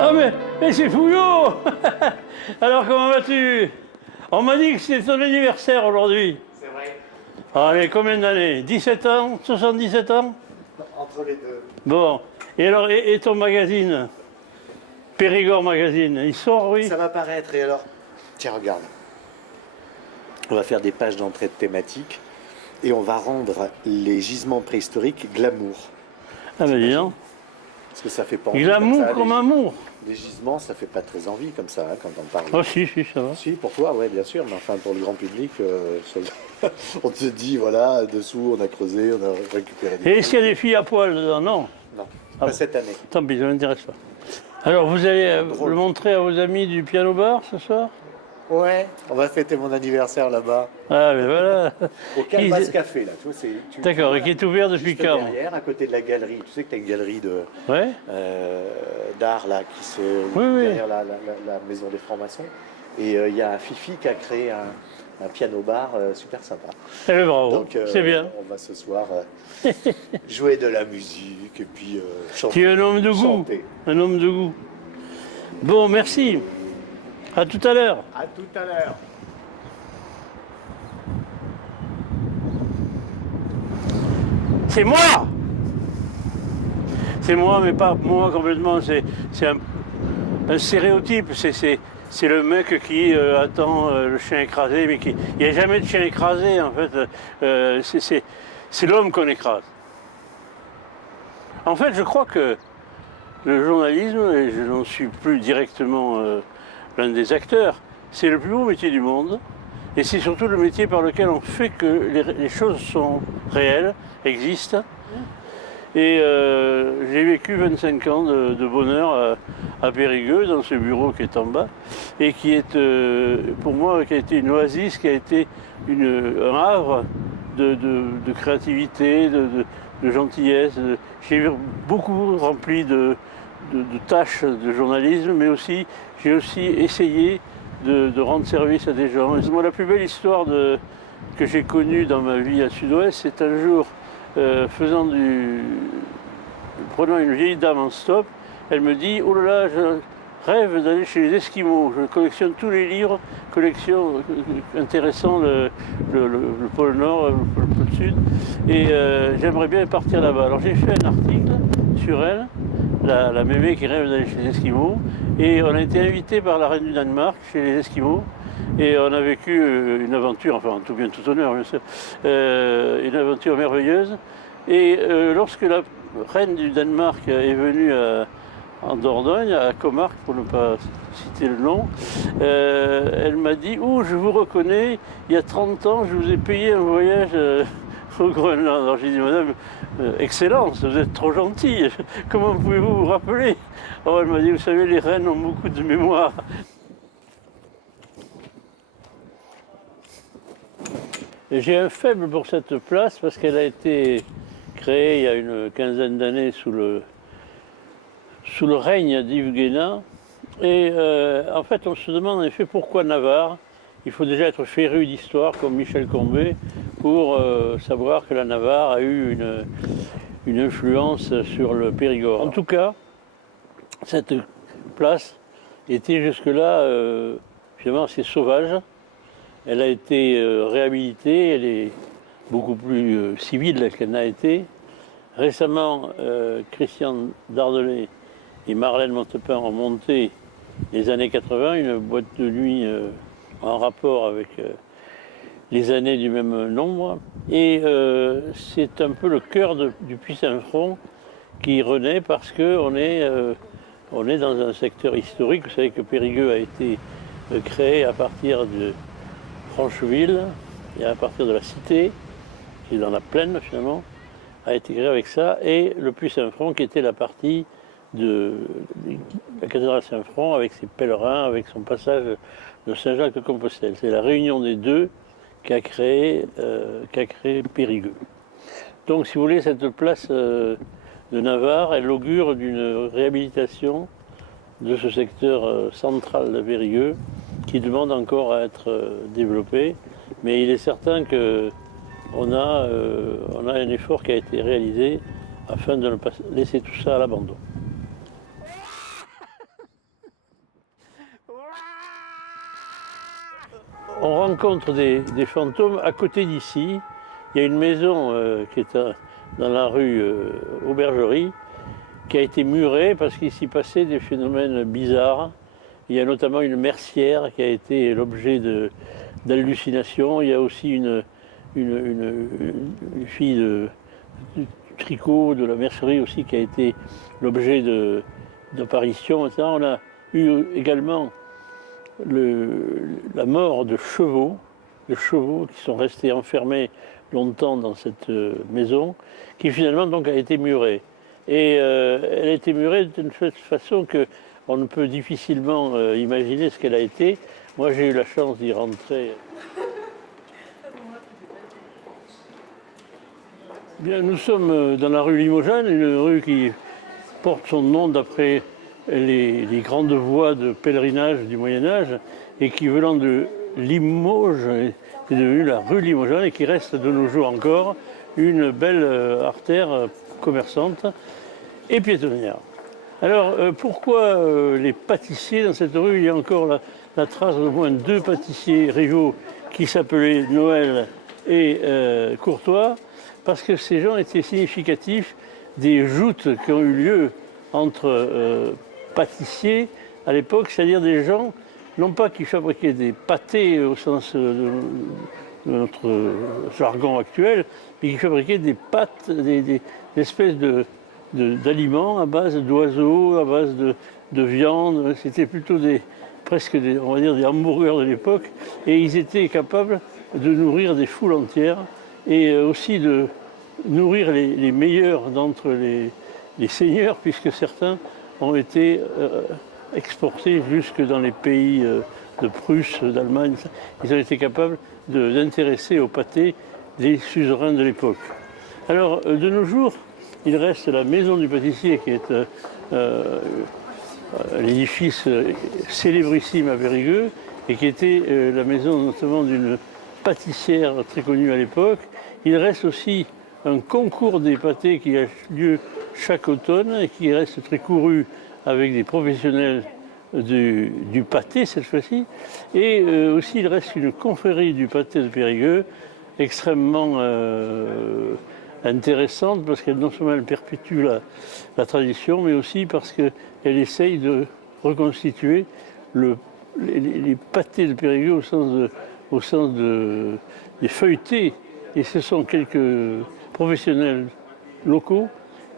Ah mais c'est Fouillot. Alors comment vas-tu? On m'a dit que c'était ton anniversaire aujourd'hui. C'est vrai. Ah mais combien d'années? 17 ans? 77 ans? Entre les deux. Bon. Et alors, et ton magazine? Périgord Magazine, il sort, oui? Ça va paraître et alors? Tiens, regarde. On va faire des pages d'entrée de thématiques et on va rendre les gisements préhistoriques glamour. Ah ben dis donc. Parce que ça fait pas envie. Glamour ça, comme amour. Les gisements, ça fait pas très envie comme ça hein, quand on parle. Oh si, ça va. Si, pour toi, ouais, bien sûr, mais enfin pour le grand public, on te dit, voilà, dessous, on a creusé, on a récupéré des... Et est-ce qu'il y a des filles à poil dedans? Non. Non, Ah pas bon. cette année. Tant pis, ça ne m'intéresse pas. Alors, vous allez Drôle. le montrer à vos amis du piano bar ce soir? Ouais, on va fêter mon anniversaire là-bas. Ah, mais voilà. Au Calvas Café, là, tu vois, D'accord, et qui est ouvert depuis juste quand? derrière, à côté de la galerie. Tu sais que tu as une galerie Ouais. d'art, là, qui se... Oui. derrière la maison des francs-maçons. Et il y a un Fifi qui a créé un piano-bar super sympa. Eh bien, bravo, Donc, c'est bien. on va ce soir jouer de la musique et puis chanter. Tu es un homme de goût. Chanter. Un homme de goût. Bon, merci. À tout à l'heure. À tout à l'heure. C'est moi! C'est moi, mais pas moi complètement. C'est un stéréotype. C'est le mec qui attend le chien écrasé, mais il n'y a jamais de chien écrasé en fait. C'est l'homme qu'on écrase. En fait, je crois que le journalisme, et je n'en suis plus directement l'un des acteurs, c'est le plus beau métier du monde. Et c'est surtout le métier par lequel on fait que les choses sont réelles, existent. Et j'ai vécu 25 ans de bonheur à Périgueux, dans ce bureau qui est en bas, et qui est, pour moi, qui a été une oasis, qui a été un havre de créativité, de gentillesse. J'ai beaucoup rempli de tâches de journalisme, mais aussi j'ai aussi essayé de rendre service à des gens. Et moi, la plus belle histoire que j'ai connue dans ma vie à Sud-Ouest, c'est un jour, prenant une vieille dame en stop, elle me dit « Oh là là, je rêve d'aller chez les Esquimaux. Je collectionne tous les livres, collection intéressant le pôle Nord, le pôle Sud, et j'aimerais bien partir là-bas. » Alors j'ai fait un article sur elle, la mémé qui rêve d'aller chez les Esquimaux, et on a été invité par la reine du Danemark chez les Esquimaux, et on a vécu une aventure, enfin en tout bien tout honneur bien sûr, une aventure merveilleuse. Et lorsque la reine du Danemark est venue en Dordogne, à Comarque, pour ne pas citer le nom, elle m'a dit « Oh, je vous reconnais, il y a 30 ans, je vous ai payé un voyage au Groenland. » Alors j'ai dit « Madame, Excellence, vous êtes trop gentille, comment pouvez-vous vous rappeler ?» Alors elle m'a dit « Vous savez, les reines ont beaucoup de mémoire. » J'ai un faible pour cette place parce qu'elle a été créée il y a une quinzaine d'années sous le règne d'Yves Guéna. Et en fait, on se demande en effet pourquoi Navarre. Il faut déjà être féru d'histoire comme Michel Combet pour savoir que la Navarre a eu une influence sur le Périgord. En tout cas, cette place était jusque-là finalement assez sauvage. Elle a été réhabilitée, elle est beaucoup plus civile qu'elle n'a été. Récemment, Christian Dardelet et Marlène Montepin ont monté, les années 80, une boîte de nuit en rapport avec les années du même nombre. Et c'est un peu le cœur du Puy-Saint-Front qui renaît parce qu'on est dans un secteur historique. Vous savez que Périgueux a été créé à partir de Francheville et à partir de la Cité, qui est dans la plaine finalement, a été créé avec ça, et le Puy-Saint-Front qui était la partie de la cathédrale Saint-Front avec ses pèlerins, avec son passage de Saint-Jacques-de-Compostelle. C'est la réunion des deux qui a créé Périgueux. Donc si vous voulez, cette place de Navarre, elle augure d'une réhabilitation de ce secteur central de Périgueux qui demande encore à être développé, mais il est certain qu'on a un effort qui a été réalisé afin de ne pas laisser tout ça à l'abandon. on rencontre des fantômes à côté d'ici. Il y a une maison qui est dans la rue Aubergerie, qui a été murée parce qu'il s'y passait des phénomènes bizarres. Il y a notamment une mercière qui a été l'objet d'hallucinations. Il y a aussi une fille de tricot de la mercerie aussi qui a été l'objet d'apparitions. On a eu également la mort de chevaux qui sont restés enfermés longtemps dans cette maison, qui finalement donc a été murée. Et elle a été murée d'une façon qu'on ne peut difficilement imaginer ce qu'elle a été. Moi j'ai eu la chance d'y rentrer. Bien, nous sommes dans la rue Limogène, une rue qui porte son nom d'après les grandes voies de pèlerinage du Moyen-Âge et qui, venant de Limoges, est devenue la rue Limogène et qui reste de nos jours encore une belle artère commerçante et piétonnière. Alors, pourquoi les pâtissiers dans cette rue? Il y a encore la trace d'au moins 2 pâtissiers rivaux qui s'appelaient Noël et Courtois, parce que ces gens étaient significatifs des joutes qui ont eu lieu entre pâtissiers à l'époque, c'est-à-dire des gens, non pas qui fabriquaient des pâtés au sens de notre jargon actuel, mais qui fabriquaient des pâtes, des espèces d'aliments à base d'oiseaux, à base de viande. C'était plutôt on va dire des hamburgers de l'époque, et ils étaient capables de nourrir des foules entières et aussi de nourrir les meilleurs d'entre les seigneurs, puisque certains ont été exportés jusque dans les pays de Prusse, d'Allemagne. Ils ont été capables d'intéresser au pâté les suzerains de l'époque. Alors, de nos jours, il reste la maison du pâtissier, qui est l'édifice célébrissime à Périgueux, et qui était la maison notamment d'une pâtissière très connue à l'époque. Il reste aussi un concours des pâtés qui a lieu chaque automne et qui reste très couru avec des professionnels du pâté cette fois-ci. Et aussi il reste une confrérie du pâté de Périgueux extrêmement intéressante, parce qu'elle non seulement elle perpétue la tradition, mais aussi parce qu'elle essaye de reconstituer les pâtés de Périgueux au sens des feuilletés. Et ce sont quelques professionnels locaux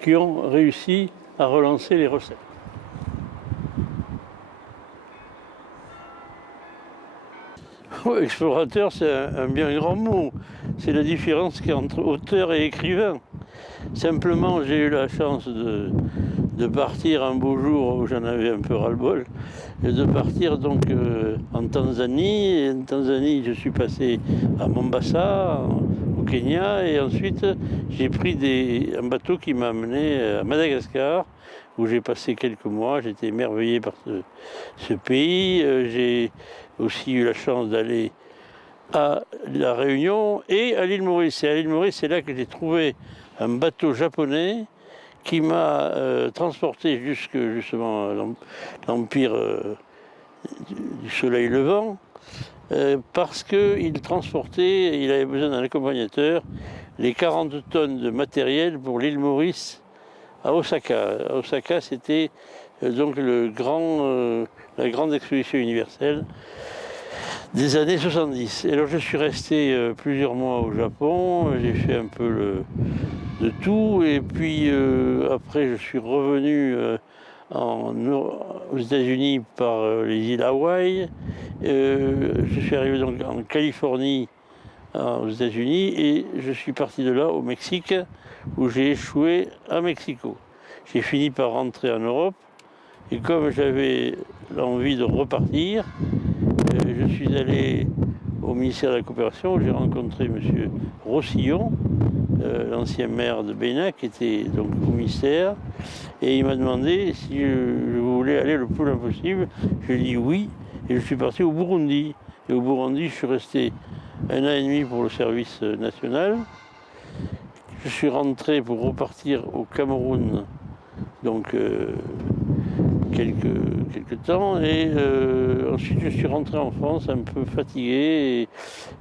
qui ont réussi à relancer les recettes. Ouais, explorateur, c'est un bien grand mot. C'est la différence qu'il y a entre auteur et écrivain. Simplement, j'ai eu la chance de partir un beau jour où j'en avais un peu ras-le-bol, et de partir donc en Tanzanie. Et en Tanzanie, je suis passé à Mombasa, au Kenya, et ensuite j'ai pris un bateau qui m'a amené à Madagascar, où j'ai passé quelques mois. J'étais émerveillé par ce pays. J'ai aussi eu la chance d'aller à La Réunion et à l'île Maurice. Et à l'île Maurice, c'est là que j'ai trouvé un bateau japonais qui m'a transporté jusque justement l'empire du soleil levant, parce qu'il transportait, il avait besoin d'un accompagnateur, les 40 tonnes de matériel pour l'île Maurice à Osaka. À Osaka, c'était donc la grande exposition universelle des années 70. Et alors je suis resté plusieurs mois au Japon, j'ai fait un peu de tout, et puis après je suis revenu aux États-Unis par les îles Hawaï. Je suis arrivé donc en Californie, aux États-Unis, et je suis parti de là au Mexique, où j'ai échoué à Mexico. J'ai fini par rentrer en Europe, et comme j'avais l'envie de repartir, je suis allé au ministère de la Coopération, où j'ai rencontré M. Rossillon, l'ancien maire de Bénin, qui était donc au ministère, et il m'a demandé si je voulais aller le plus loin possible. Je lui ai dit oui, et je suis parti au Burundi. Et au Burundi, je suis resté 1 an et demi pour le service national. Je suis rentré pour repartir au Cameroun, donc quelques temps. Et ensuite, je suis rentré en France un peu fatigué.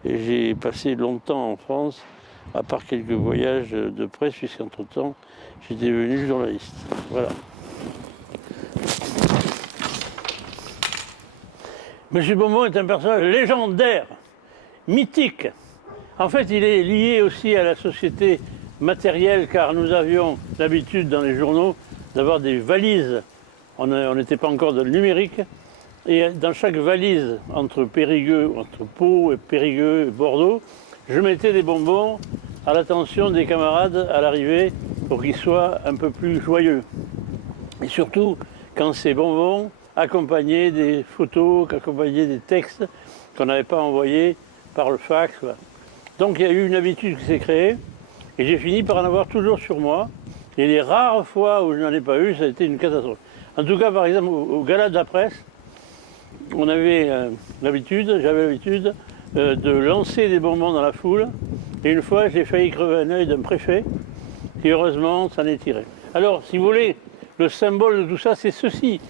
Et j'ai passé longtemps en France, à part quelques voyages de presse, puisqu'entre-temps, j'étais devenu journaliste. Voilà. Monsieur Bonbon est un personnage légendaire, mythique. En fait, il est lié aussi à la société matérielle, car nous avions l'habitude dans les journaux d'avoir des valises. On n'était pas encore dans le numérique. Et dans chaque valise, entre Périgueux, entre Pau et Périgueux et Bordeaux, je mettais des bonbons à l'attention des camarades à l'arrivée pour qu'ils soient un peu plus joyeux. Et surtout, quand ces bonbons accompagnaient des photos, accompagnaient des textes qu'on n'avait pas envoyés par le fax. Voilà. Donc il y a eu une habitude qui s'est créée et j'ai fini par en avoir toujours sur moi. Et les rares fois où je n'en ai pas eu, ça a été une catastrophe. En tout cas, par exemple, au gala de la presse, on avait j'avais l'habitude de lancer des bonbons dans la foule. Et une fois, j'ai failli crever un œil d'un préfet qui, heureusement, s'en est tiré. Alors, si vous voulez, le symbole de tout ça, c'est ceci.